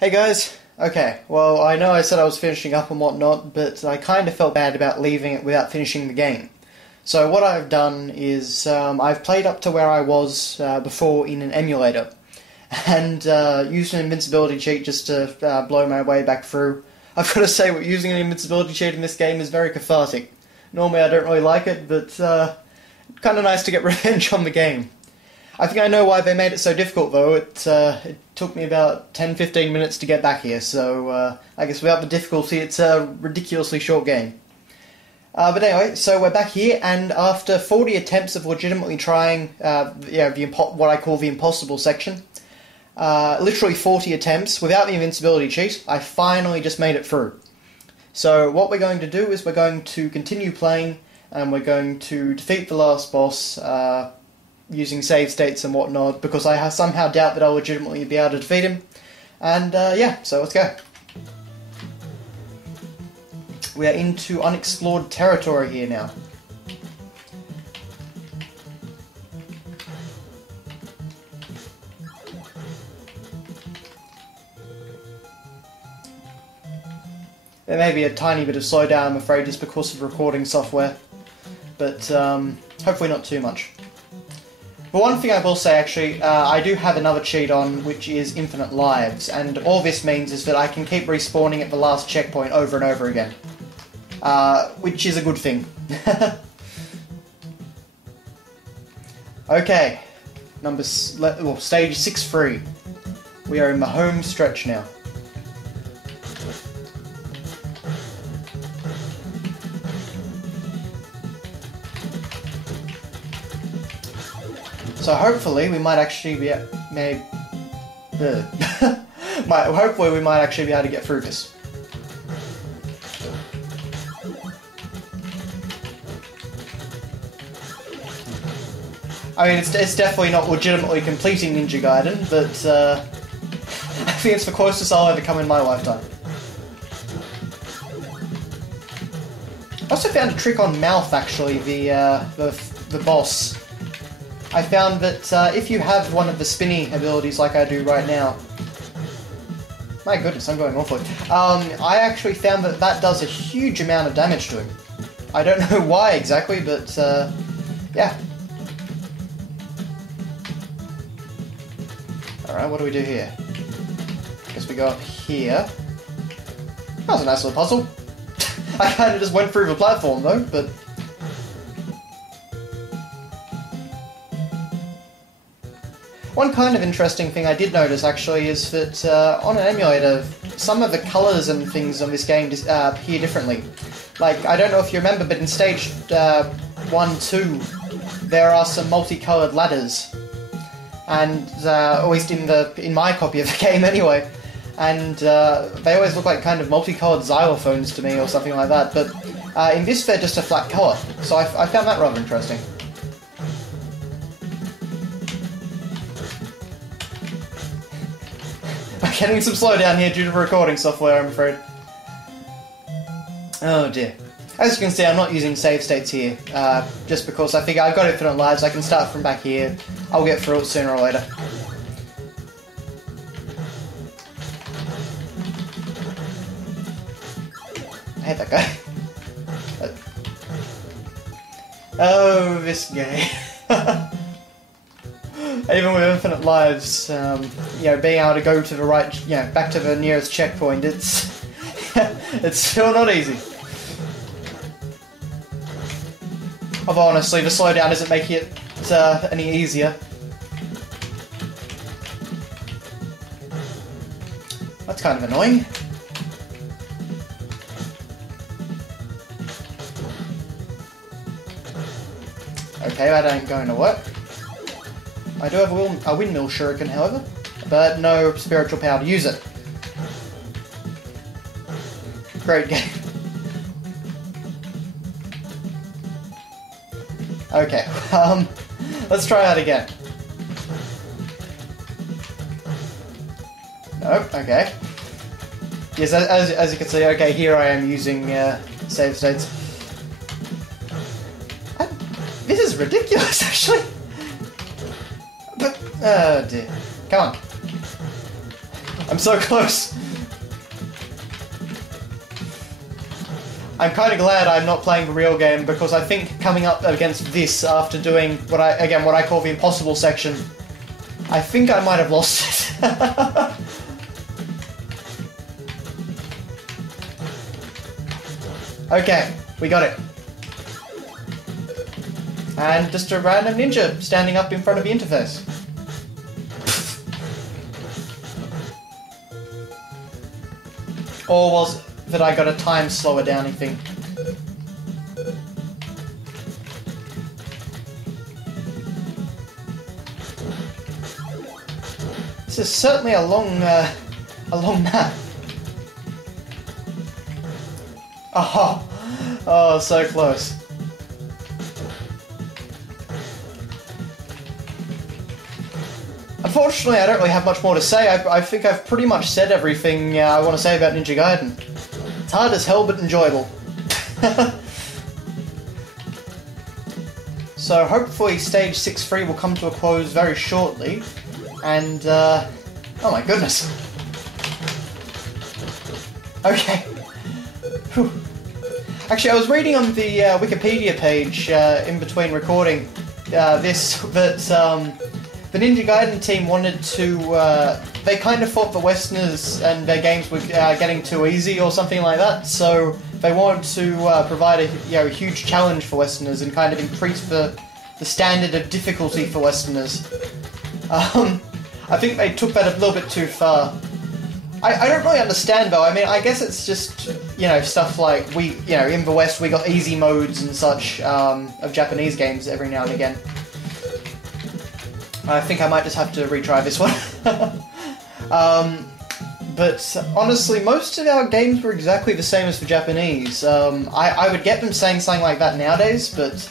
Hey guys, okay, well I know I said I was finishing up and whatnot, but I kind of felt bad about leaving it without finishing the game. So what I've done is I've played up to where I was before in an emulator, and used an invincibility cheat just to blow my way back through. I've got to say, using an invincibility cheat in this game is very cathartic. Normally I don't really like it, but kind of nice to get revenge on the game. I think I know why they made it so difficult, though. It took me about 10-15 minutes to get back here, so I guess without the difficulty, it's a ridiculously short game. But anyway, so we're back here, and after 40 attempts of legitimately trying what I call the impossible section, literally 40 attempts, without the invincibility cheat, I finally just made it through. So what we're going to do is we're going to continue playing, and we're going to defeat the last boss, using save states and whatnot, because I somehow doubt that I'll legitimately be able to defeat him. And yeah, so let's go. We are into unexplored territory here now. There may be a tiny bit of slowdown, I'm afraid, just because of recording software, but hopefully not too much. But one thing I will say, actually, I do have another cheat on, which is infinite lives, and all this means is that I can keep respawning at the last checkpoint over and over again, which is a good thing. Okay, stage 6-3. We are in the home stretch now. So hopefully we might actually be hopefully we might actually be able to get through this. I mean, it's definitely not legitimately completing Ninja Gaiden, but I think it's the closest I'll ever come in my lifetime. I also found a trick on Mouth, actually, the boss. I found that if you have one of the spinny abilities like I do right now... My goodness, I'm going awfully. I actually found that that does a huge amount of damage to him. I don't know why exactly, but yeah. Alright, what do we do here? Guess we go up here. That was a nice little puzzle. I kind of just went through the platform though, but... One kind of interesting thing I did notice, actually, is that on an emulator, some of the colours and things on this game appear differently. Like, I don't know if you remember, but in stage 1-2, there are some multicoloured ladders. And, at least in my copy of the game anyway. And they always look like kind of multicoloured xylophones to me, or something like that. But in this, they're just a flat colour. So I found that rather interesting. I'm getting some slowdown here due to recording software, I'm afraid. Oh dear. As you can see, I'm not using save states here, just because I figure I've got infinite lives, I can start from back here. I'll get through it sooner or later. I hate that guy. Oh, this guy. Even with infinite lives, being able to go to the right, back to the nearest checkpoint, it's it's still not easy. Although honestly, the slowdown isn't making it any easier. That's kind of annoying. Okay, that ain't going to work. I do have a windmill shuriken, however, but no spiritual power to use it. Great game. Okay, let's try that again. Nope, okay. Yes, as you can see, okay, here I am using save states. This is ridiculous, actually. But, oh dear. Come on. I'm so close. I'm kind of glad I'm not playing the real game, because I think coming up against this after doing what I call the impossible section, I think I might have lost it. Okay, we got it. And just a random ninja standing up in front of the interface. Or was that I got a time slower downing thing? This is certainly a long map. Oh, so close. Unfortunately, I don't really have much more to say. I think I've pretty much said everything I want to say about Ninja Gaiden. It's hard as hell, but enjoyable. So hopefully stage 6-3 will come to a close very shortly. And, oh my goodness. Okay. Whew. Actually, I was reading on the Wikipedia page in between recording that the Ninja Gaiden team wanted to, they kind of thought the Westerners and their games were getting too easy or something like that, so they wanted to provide a huge challenge for Westerners and kind of increase the standard of difficulty for Westerners. I think they took that a little bit too far. I don't really understand though. I mean, I guess it's just, stuff like in the West we got easy modes and such of Japanese games every now and again. I think I might just have to retry this one. But honestly, most of our games were exactly the same as the Japanese. I would get them saying something like that nowadays, but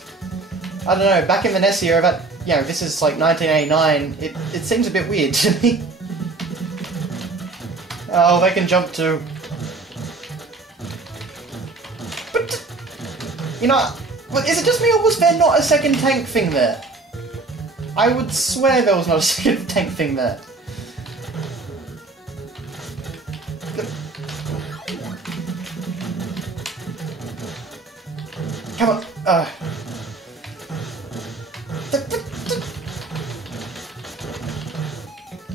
I don't know, back in the NES era, this is like 1989, it seems a bit weird to me. Oh, they can jump too. But, is it just me or was there not a second tank thing there? I would swear there was not a second tank thing there. Come on.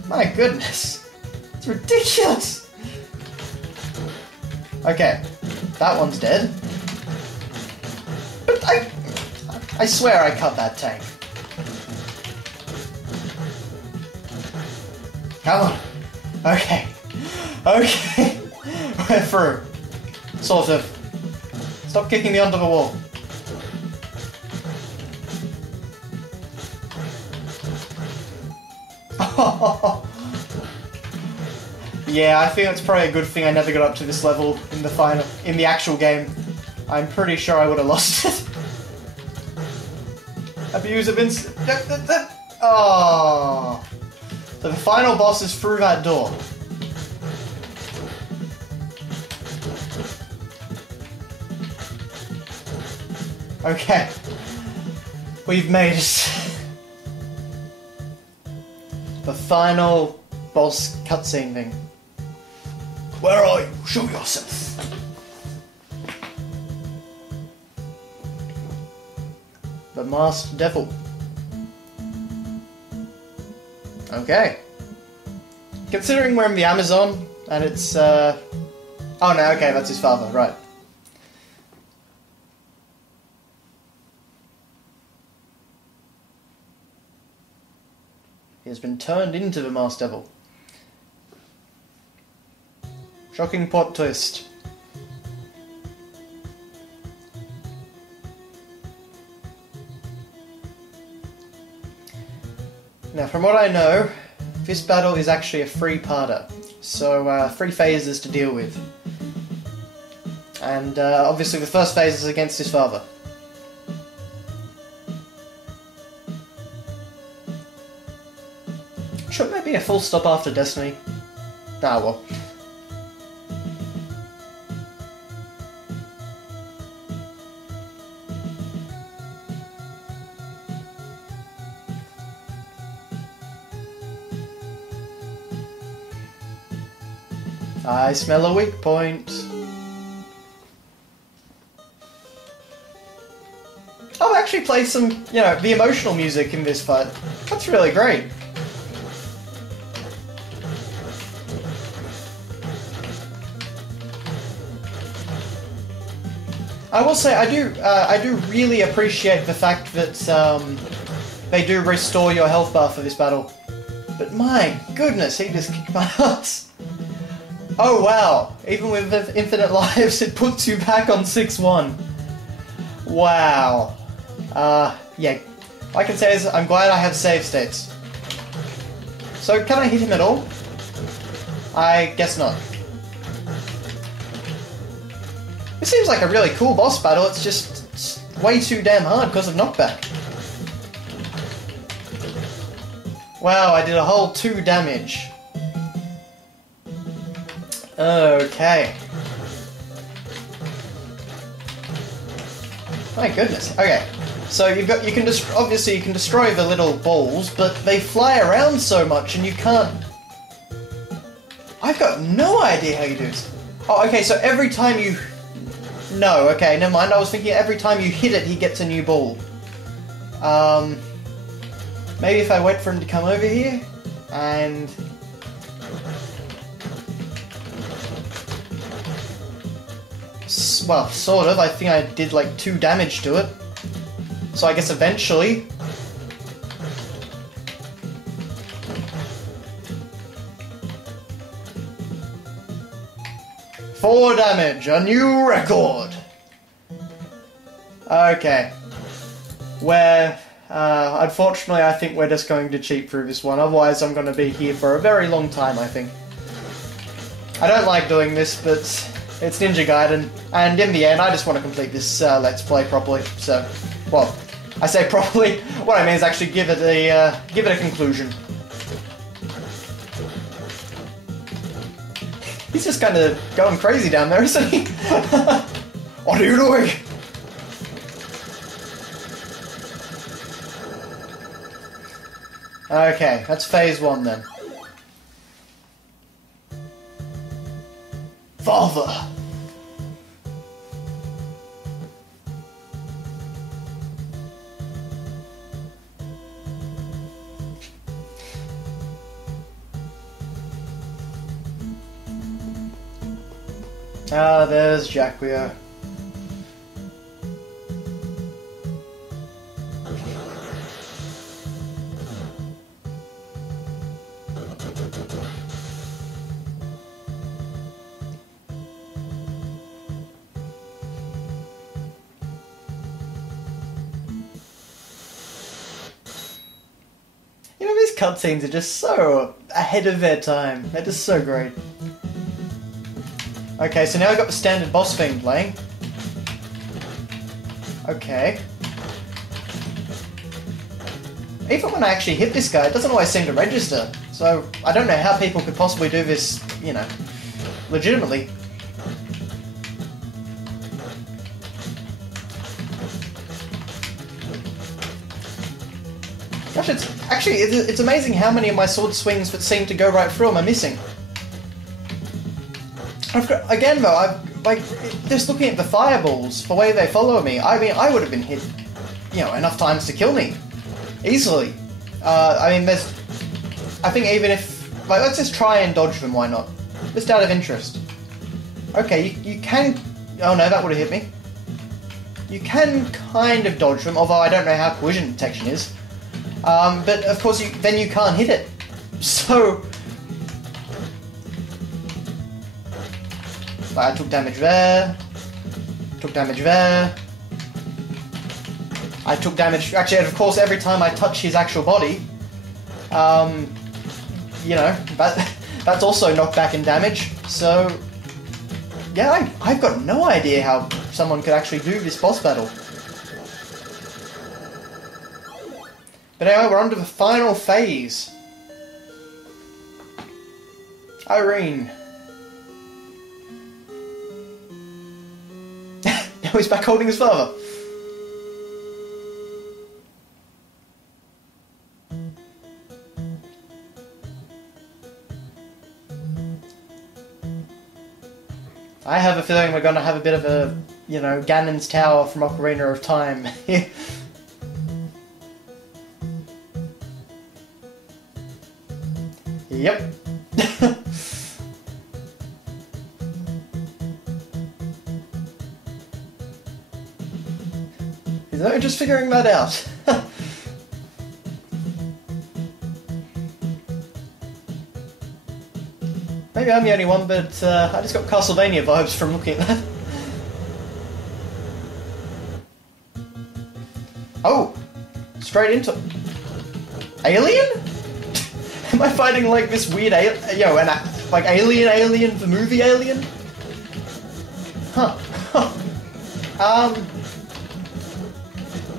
My goodness. It's ridiculous. Okay. That one's dead. But I swear I cut that tank. Come on. Okay. Okay. We're through. Sort of. Stop kicking me onto the wall. Yeah, I think it's probably a good thing I never got up to this level in the actual game. I'm pretty sure I would have lost it. Abuse of Oh. So the final boss is through that door. Okay. We've made it. The final boss cutscene thing. Where are you? Show yourself. The Masked Devil. Okay. Considering we're in the Amazon, and it's, Oh no, okay, that's his father, right. He has been turned into the Masked Devil. Shocking plot twist. Now, from what I know, this battle is actually a three-parter, so 3 phases to deal with. And obviously the first phase is against his father. Shouldn't there be a full stop after Destiny? Ah, well. I smell a weak point. I'll actually play some, you know, the emotional music in this fight. That's really great. I will say I do really appreciate the fact that they do restore your health bar for this battle. But my goodness, he just kicked my ass. Oh wow, even with infinite lives, it puts you back on 6-1. Wow. Yeah, all I can say is I'm glad I have save states. So can I hit him at all? I guess not. This seems like a really cool boss battle, it's just way too damn hard because of knockback. Wow, I did a whole 2 damage. Okay. My goodness. Okay. So you can obviously you can destroy the little balls, but they fly around so much and you can't. I've got no idea how you do this. Oh, okay. So every time you. No. Okay. Never mind. I was thinking every time you hit it, he gets a new ball. Maybe if I wait for him to come over here and. Well, sort of. I think I did like 2 damage to it. So I guess eventually... Four damage, a new record! Okay. Unfortunately I think we're just going to cheat through this one, otherwise I'm going to be here for a very long time, I think. I don't like doing this, but it's Ninja Gaiden, and in the end I just want to complete this Let's Play properly, so... Well, I say properly, what I mean is actually give it a conclusion. He's just kind of going crazy down there, isn't he? What are you doing? Okay, that's phase 1 then. Father! Ah, there's Jacquia. You know, these cutscenes are just so ahead of their time. They're just so great. Okay, so now I've got the standard boss theme playing. Okay. Even when I actually hit this guy, it doesn't always seem to register. So, I don't know how people could possibly do this, you know, legitimately. Gosh, it's amazing how many of my sword swings that seem to go right through them are missing. Again though, just looking at the fireballs, the way they follow me, I mean, I would have been hit, you know, enough times to kill me. Easily. I mean, I think even if, like, let's just try and dodge them, why not? Just out of interest. Okay, you can, oh no, that would have hit me. You can kind of dodge them, although I don't know how collision detection is. But of course, then you can't hit it. So... I took damage there, took damage there, I took damage, actually of course every time I touch his actual body, you know, that's also knockback and damage, so yeah, I've got no idea how someone could actually do this boss battle. But anyway, we're on to the final phase. Irene. Now he's back holding his father. I have a feeling we're going to have a bit of a, you know, Ganon's Tower from Ocarina of Time. Yep. He's only just figuring that out. Maybe I'm the only one, but I just got Castlevania vibes from looking at that. Oh! Straight into... Alien? Am I fighting like this weird like Alien, the movie Alien? Huh.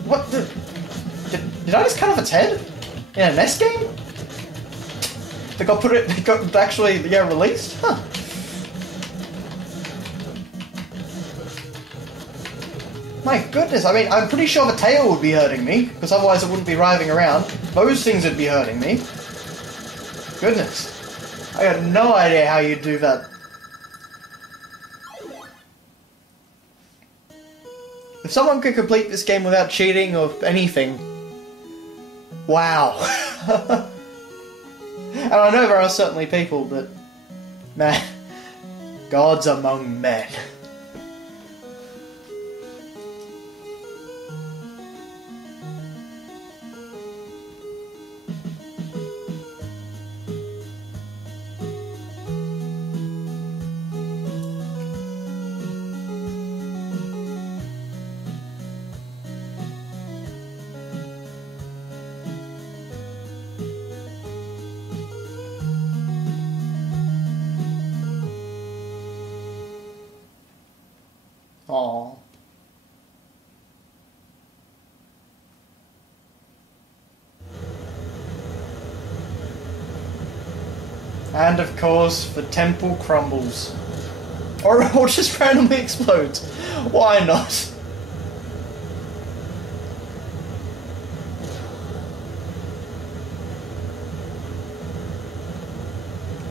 What the... Did I just cut off its head? In a NES game? They got actually released? Huh. My goodness, I mean, I'm pretty sure the tail would be hurting me, because otherwise it wouldn't be writhing around. Those things would be hurting me. Goodness. I had no idea how you'd do that. If someone could complete this game without cheating or anything... Wow. And I know there are certainly people, but... Man. Gods among men. Aww. And of course, the temple crumbles. Or just randomly explodes. Why not?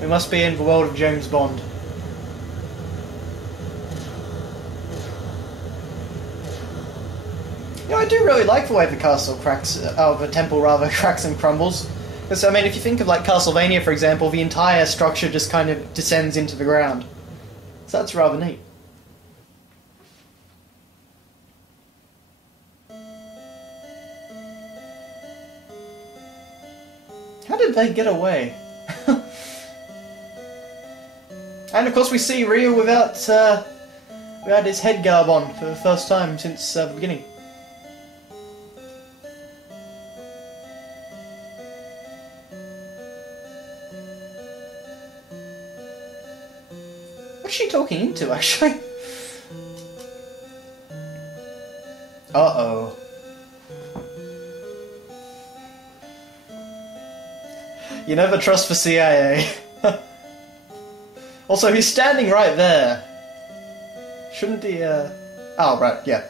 We must be in the world of James Bond. You know, I do really like the way the castle cracks, the temple rather, cracks and crumbles. Because, I mean, if you think of, like, Castlevania, for example, the entire structure just kind of descends into the ground. So that's rather neat. How did they get away? And, of course, we see Ryu without his head garb on for the first time since the beginning. What's she talking into, actually? Uh-oh. You never trust the CIA. Also, he's standing right there. Shouldn't he, Oh, right, yeah.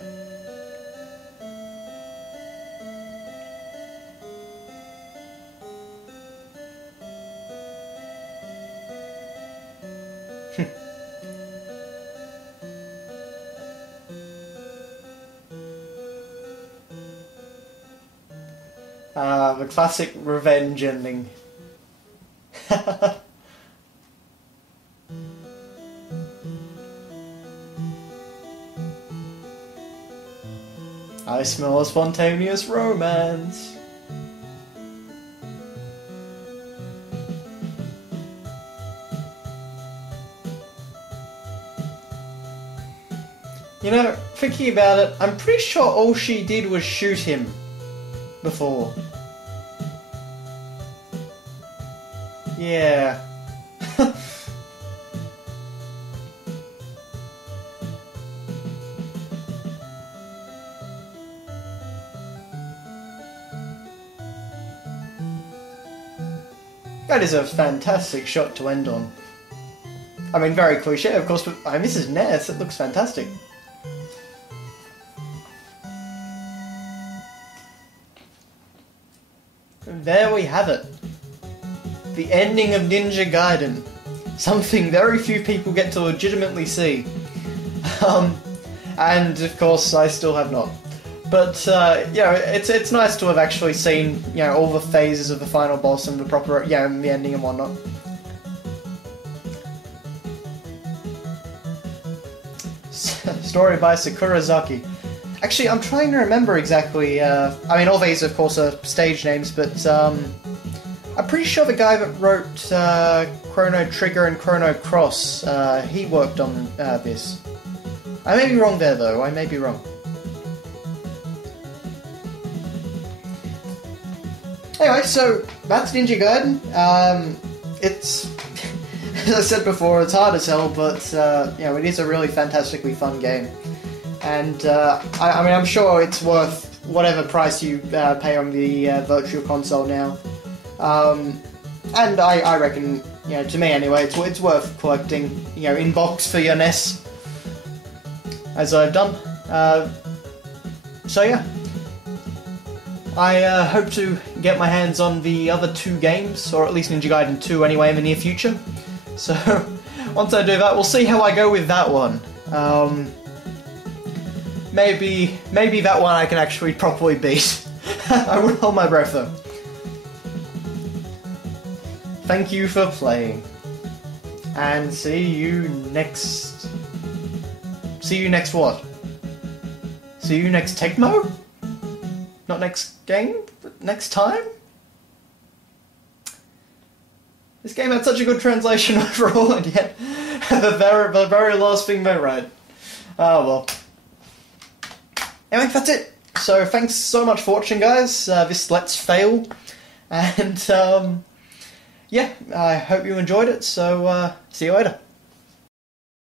The classic revenge ending. I smell a spontaneous romance. You know, thinking about it, I'm pretty sure all she did was shoot him before. Yeah. That is a fantastic shot to end on. I mean, very cliche, of course, but I mean, this is NES, it looks fantastic. And there we have it. The ending of Ninja Gaiden. Something very few people get to legitimately see. And of course I still have not. But you know, it's nice to have actually seen, you know, all the phases of the final boss and the proper, yeah, and the ending and whatnot. Story by Sakurazaki. Actually, I'm trying to remember exactly. I mean, all these, of course, are stage names, but I'm pretty sure the guy that wrote Chrono Trigger and Chrono Cross, he worked on this. I may be wrong there, though. I may be wrong. Anyway, so that's Ninja Gaiden. It's, as I said before, it's hard as hell, but you know, it is a really fantastically fun game. And I mean, I'm sure it's worth whatever price you pay on the Virtual Console now. And I reckon, you know, to me anyway, it's worth collecting, you know, in box for your NES, as I've done. So yeah, I hope to get my hands on the other two games, or at least Ninja Gaiden 2 anyway, in the near future. So once I do that, we'll see how I go with that one. Maybe that one I can actually properly beat. I wouldn't hold my breath though. Thank you for playing, and see you next what? See you next Tecmo? Not next game, but next time? This game had such a good translation overall, and yet the very last thing went right. Oh well. Anyway, that's it. So thanks so much for watching, guys. This Let's Fail, and yeah, I hope you enjoyed it. So see you later.